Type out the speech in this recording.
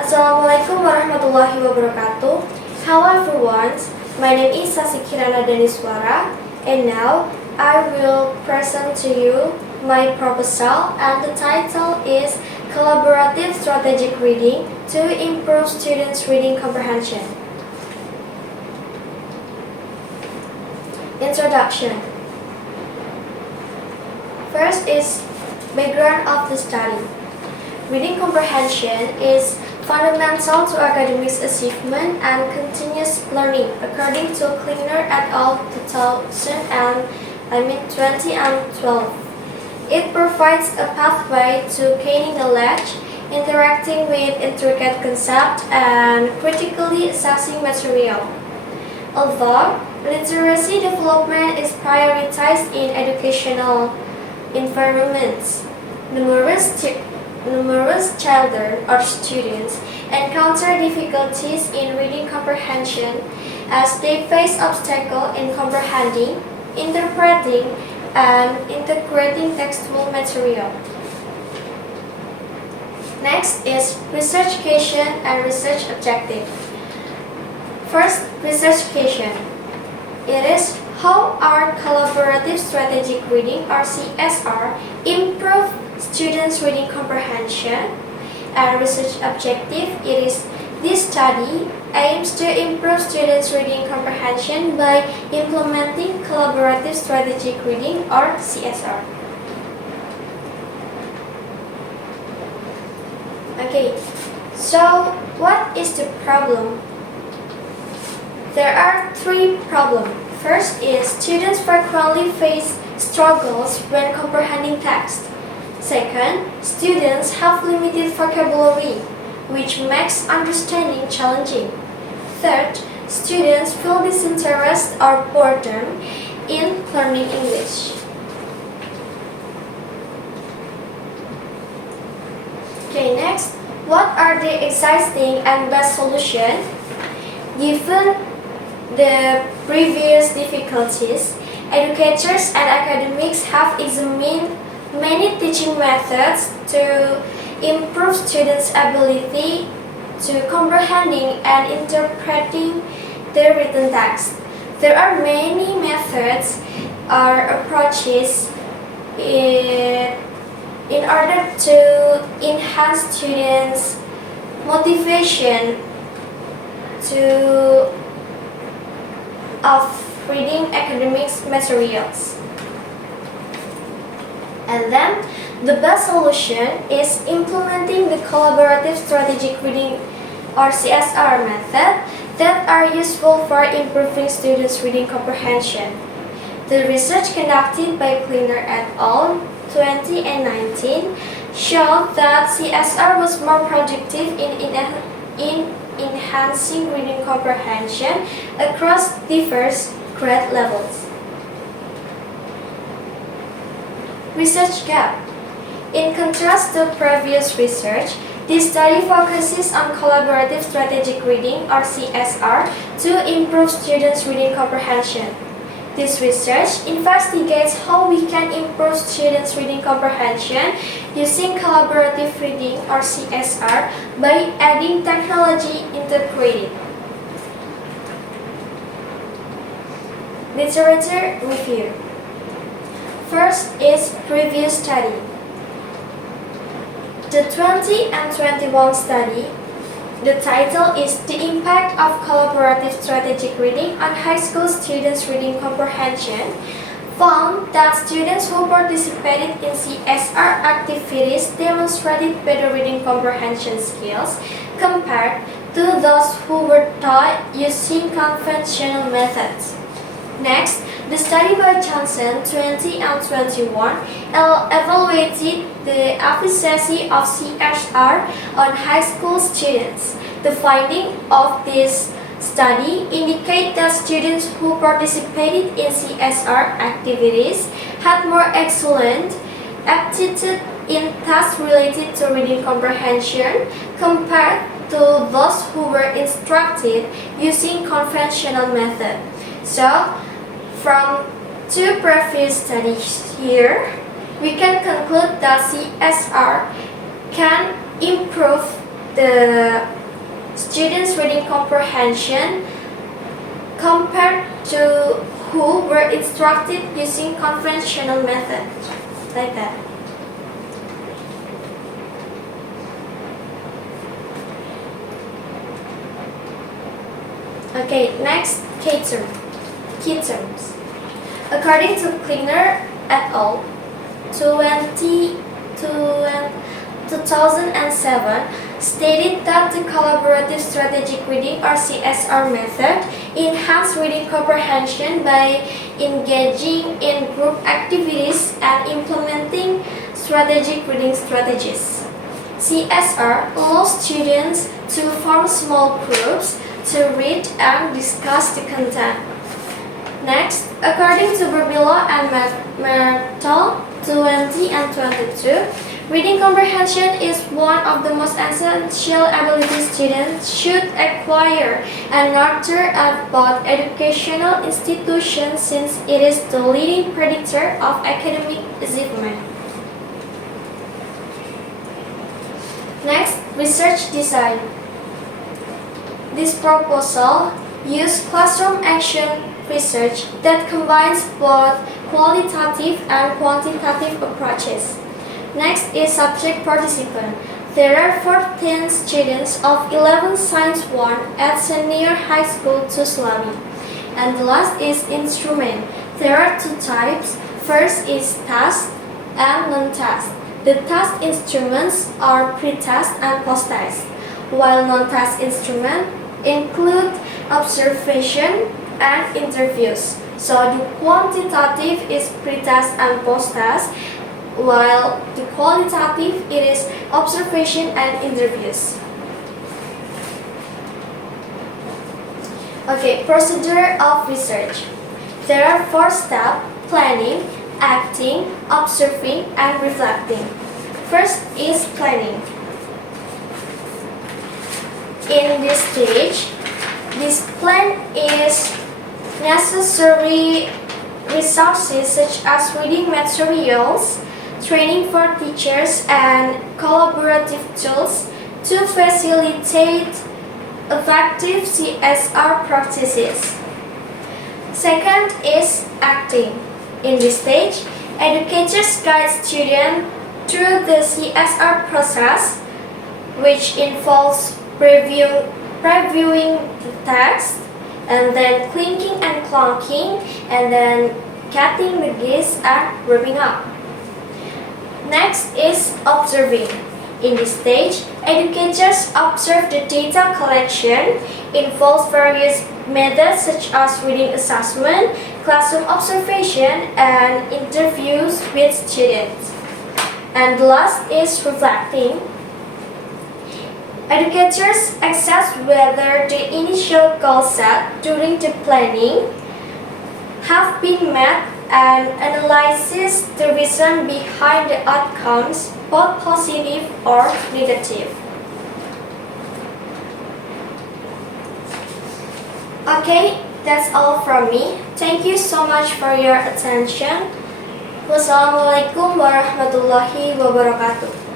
Assalamualaikum warahmatullahi wabarakatuh. Hello everyone, my name is Sasi Kirana Deniswara, and now I will present to you my proposal, and the title is Collaborative Strategic Reading to Improve Students' Reading Comprehension. Introduction. First is background of the study. Reading comprehension is fundamental to academic achievement and continuous learning, according to Klinger et al. 2012. It provides a pathway to gaining knowledge, interacting with intricate concepts, and critically assessing material. Although literacy development is prioritized in educational environments, numerous children or students encounter difficulties in reading comprehension as they face obstacles in comprehending, interpreting, and integrating textual material. Next is research question and research objective. First, research question. It is how our collaborative strategic reading or CSR improve students' reading comprehension, and research objective. It is this study aims to improve students' reading comprehension by implementing collaborative strategic reading or CSR. Okay, so what is the problem? There are three problems. First is students frequently face struggles when comprehending text. Second, students have limited vocabulary, which makes understanding challenging. Third, students feel disinterest or boredom in learning English. Okay, next, what are the existing and best solutions? Given the previous difficulties, educators and academics have examined many teaching methods to improve students' ability to comprehending and interpreting the written text. There are many methods or approaches in order to enhance students' motivation of reading academic materials. And then, the best solution is implementing the collaborative strategic reading or CSR method that are useful for improving students' reading comprehension. The research conducted by Klinger et al. 2019 showed that CSR was more productive in enhancing reading comprehension across diverse grade levels. Research gap. In contrast to previous research, this study focuses on collaborative strategic reading or CSR to improve students' reading comprehension. This research investigates how we can improve students' reading comprehension using collaborative reading or CSR by adding technology integrated. Literature review. First is previous study. The 20 and 21 study, the title is The Impact of Collaborative Strategic Reading on High School Students' Reading Comprehension, found that students who participated in CSR activities demonstrated better reading comprehension skills compared to those who were taught using conventional methods. Next, the study by Johnson 20 and 21 evaluated the efficacy of CSR on high school students. The findings of this study indicate that students who participated in CSR activities had more excellent aptitude in tasks related to reading comprehension compared to those who were instructed using conventional method. So, from two previous studies here, we can conclude that CSR can improve the students' reading comprehension compared to who were instructed using conventional methods, like that. Okay, next, key terms. According to Klinger et al., 2007 stated that the collaborative strategic reading or CSR method enhanced reading comprehension by engaging in group activities and implementing strategic reading strategies. CSR allows students to form small groups to read and discuss the content. Next, according to Burbilo and Mertel, 2022, reading comprehension is one of the most essential abilities students should acquire and nurture at both educational institutions since it is the leading predictor of academic achievement. Next, research design. This proposal uses classroom action research that combines both qualitative and quantitative approaches. Next is subject participant. There are 14 students of 11 Science 1 at Senior High School Tuslami. And the last is instrument. There are two types. First is task and non-task. The task instruments are pre-task and post-task, while non-task instruments include observation and interviews. So the quantitative is pre-task and post-task, while the qualitative it is observation and interviews. Okay, procedure of research. There are 4 steps: planning, acting, observing, and reflecting. First is planning. In this stage, this plan is necessary resources such as reading materials, training for teachers, and collaborative tools to facilitate effective CSR practices. Second is acting. In this stage, educators guide students through the CSR process, which involves previewing the text, and then clinking and clunking, and then cutting the gears and wrapping up. Next is observing. In this stage, educators observe the data collection, involves various methods such as reading assessment, classroom observation, and interviews with students. And the last is reflecting. Educators assess whether the initial goals set during the planning have been met and analyzes the reason behind the outcomes, both positive or negative. Okay, that's all from me. Thank you so much for your attention. Wassalamualaikum warahmatullahi wabarakatuh.